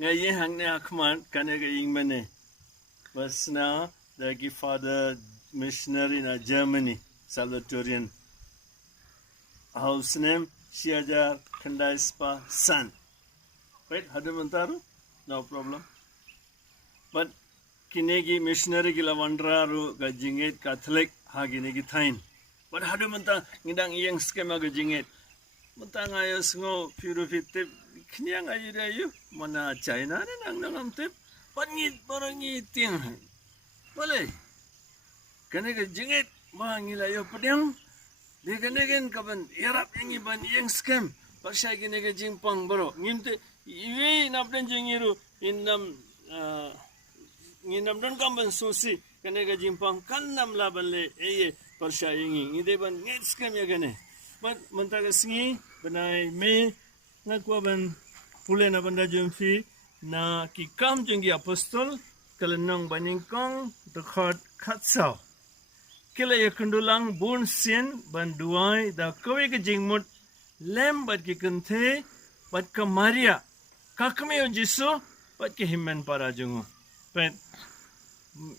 Ngayon hangne akman kanega ingmane. Was now the father missionary in Germany, Salvatorian. House name Shiajar Kandaispa son. Right? Hadumantaru? No problem. But kinegi missionary gila wandraru ga jinget Catholic ha ginegi thain. But hadumanta ngidang iyang skema ga jinget. Mutang ayos ngo purifitip kniang ayirayu mana China na nang nangamtip. Pangit parangi ting. Boleh. Kanega jinget mangilayo padang. Dia kan kapan Arab yang iban yang scam pasal kini ke jimpang bro nginte ini napden jengiru indam ngindam don kapan susi kini ke jimpang kan nam laban le pasal ini ban ngit scam ya kene but mentaka singi benai me ngakwa ban pule na banda jumfi na ki kam jengi apostol kalenong baningkong dekat katsau kila ya kendulang bun sin banduai da kowe ke jingmut lem bat ki kenthe bat ka Maria kakme o jisu bat ki himmen para jungu pet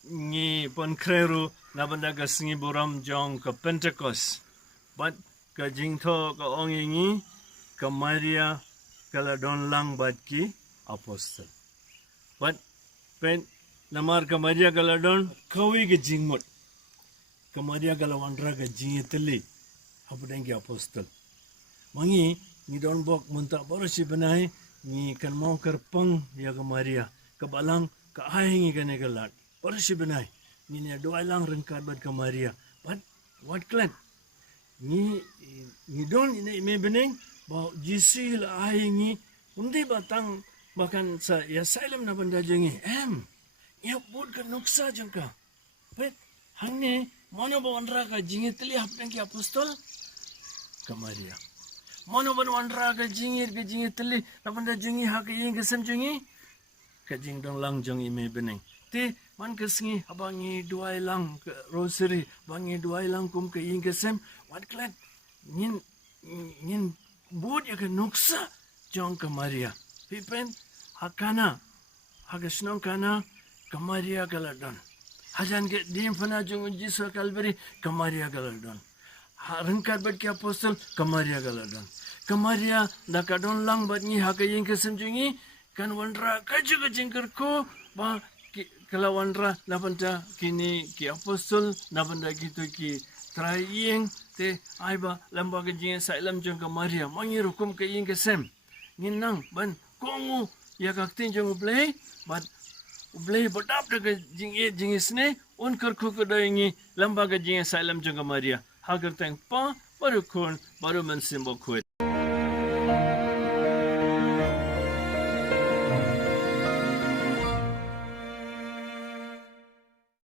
ni pon kreru na banda ka singi boram jong ka Pentecost bat ka jingtho ka ongingi ka Maria kala don lang bat ki apostol bat pet namar ka Maria kala don kowe ke jingmut Kamaria galawandra ga jingitli hapudengi apostol mangi ni don bok munta borosi benai ni kan mau kerpang ya Kamaria kabalang ka ahingi kane galat borosi benai ni ne doai lang rengkat bat Kamaria but what clan ni don ini me beneng ba jisil ahingi undi batang bahkan sa ya silem na banda jengi ya bud ka nuksa jengka but hangne Mana wanra ka jingit teli hapeng ki apostol Kamaria. Mana wanra ka jingit teli napanda jungi ha ka ying kesem jungi ka jing dong lang jong ime beneng. Ti man kesingi abangi duai lang ke rosary bangi duai lang kum ka ying kesem wat klat nin bud ya ka nuksa jong Kamaria. Pipen hakana hagasnong kana Kamaria galadon. Hajan ke dim fana jung jisu kalberi Kamaria galadon. Rengkat bat ki apostol Kamaria galadon. Kamaria dakadon lang bat ni hakayin kesem jungi kan wandra kaju ke jingker ko ba kala wandra napanta kini ki apostol napanta gitu ki traying te aiba lamba ke jing sailam jung Kamaria mangi rukum ke yin kesem nginang ban kongu ya kaktin jung play bat Ublay badap daga jingisne un karku kadaingi lamba ga jingi salam janga Maria hagar tang pa baru kun baru mensimbo kuit